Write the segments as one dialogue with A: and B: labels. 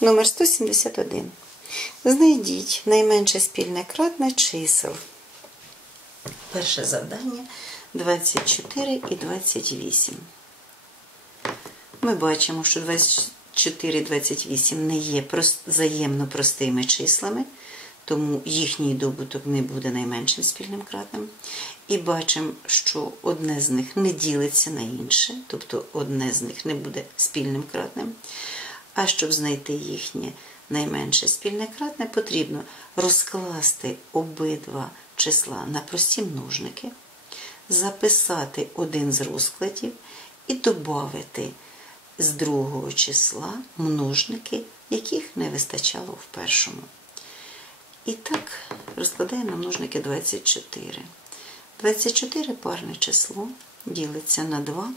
A: Номер 171. Знайдіть найменше спільне кратне чисел. Перше завдання 24 і 28. Ми бачимо, що 24 і 28 не є взаємно простими числами, тому їхній добуток не буде найменшим спільним кратним. І бачимо, що одне з них не ділиться на інше, тобто одне з них не буде спільним кратним. А щоб знайти їхнє найменше спільне кратне, потрібно розкласти обидва числа на прості множники, записати один з розкладів і додати з другого числа множники, яких не вистачало в першому. І так, розкладаємо множники 24. 24 парне число ділиться на 2,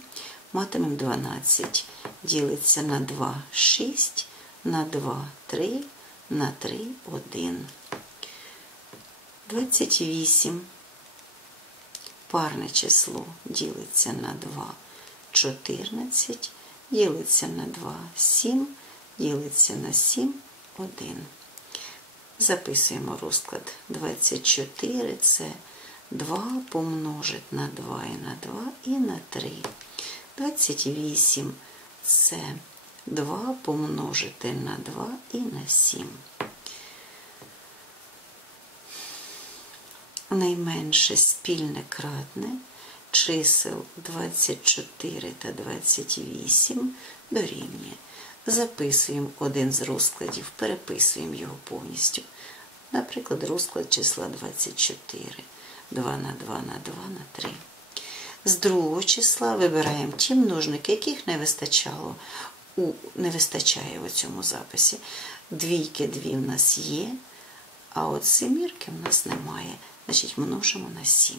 A: матимемо 12, ділиться на 2, 6, на 2, 3, на 3, 1. 28. Парне число ділиться на 2, 14, ділиться на 2, 7, ділиться на 7, 1. Записуємо розклад 24, це 2 помножити на 2 і на 2 і на 3. 28 це 2 помножити на 2 і на 7. Найменше спільне кратне чисел 24 та 28 дорівнює. Записуємо один з розкладів, переписуємо його повністю. Наприклад, розклад числа 24. 2 на 2 на 2 на 3. З другого числа вибираємо ті множники, яких не вистачало, у, не вистачає у цьому записі. Двійки дві в нас є, а от семірки в нас немає. Значить, множимо на 7.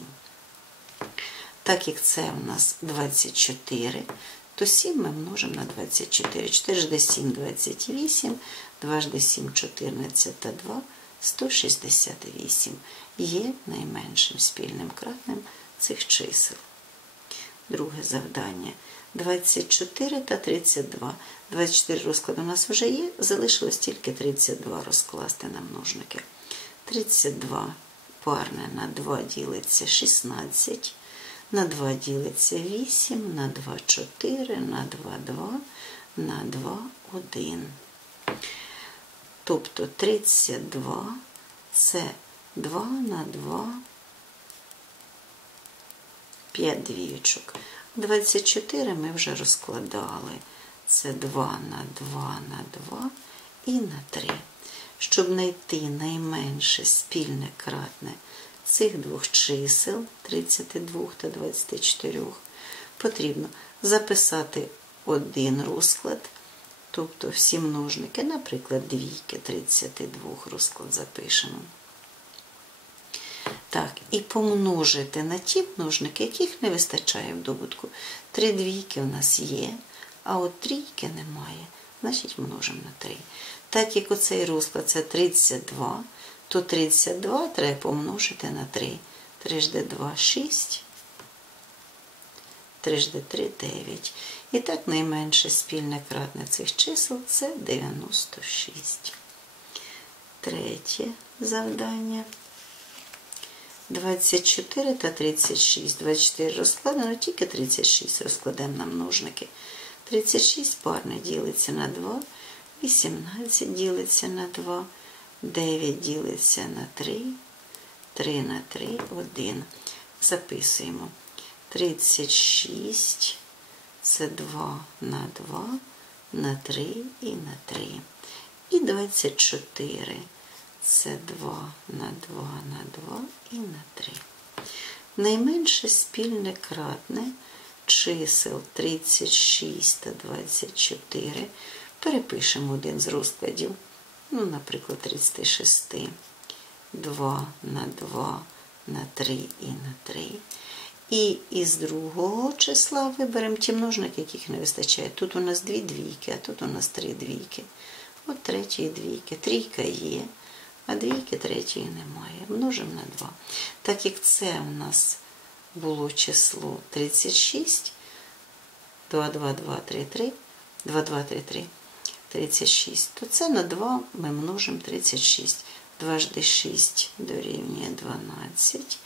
A: Так як це у нас 24, то 7 ми множимо на 24. 4 жди 7, 28, 2 жди 7, 14 та 2, 168 є найменшим спільним кратним цих чисел. Друге завдання 24 та 32. 24 розклад у нас вже є, залишилось тільки 32 розкласти на множники. 32 парне на 2 ділиться 16, на 2 ділиться 8, на 2 4, на 2 2, на 2 1. Тобто 32 це 2 на 2, 5 двічок. 24 ми вже розкладали. Це 2 на 2 на 2 і на 3. Щоб знайти найменше спільне кратне цих двох чисел 32 та 24, потрібно записати один розклад, тобто всі множники, наприклад, двійки 32 розклад запишемо. Так, і помножити на ті множники, яких не вистачає в добутку. Три двійки у нас є, а от трійки немає. Значить, множимо на 3. Так як оцей розклад це 32, то 32 треба помножити на 3. 3 жди 2 6. 3 жди 3 9. І так найменше спільне кратне цих чисел це 96. Третє завдання. 24 та 36. 24 розкладено, тільки 36 розкладемо на множники. 36 парне ділиться на 2, 18 ділиться на 2, 9 ділиться на 3, 3 на 3, 1. Записуємо. 36 це 2 на 2, на 3 і на 3. І 24 це 2 на 2 на 2 і на 3. Найменше спільне кратне чисел 36 та 24. Перепишемо один з розкладів, ну, наприклад, 36. 2 на 2 на 3 і на 3. І із другого числа виберемо ті множники, яких не вистачає. Тут у нас дві двійки, а тут у нас три двійки. От третьої двійки. Трійка є а двійки третьої немає. Множимо на 2. Так як це у нас було число 36, 2, 2, 2, 3, 3, 2, 2, 3, 3. 36, то це на 2 ми множимо 36. Дважди 6 дорівнює 12.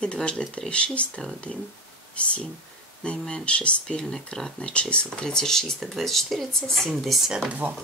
A: І дважди 3 6 та 1 7. Найменше спільне кратне чисел 36 та 24 це 72.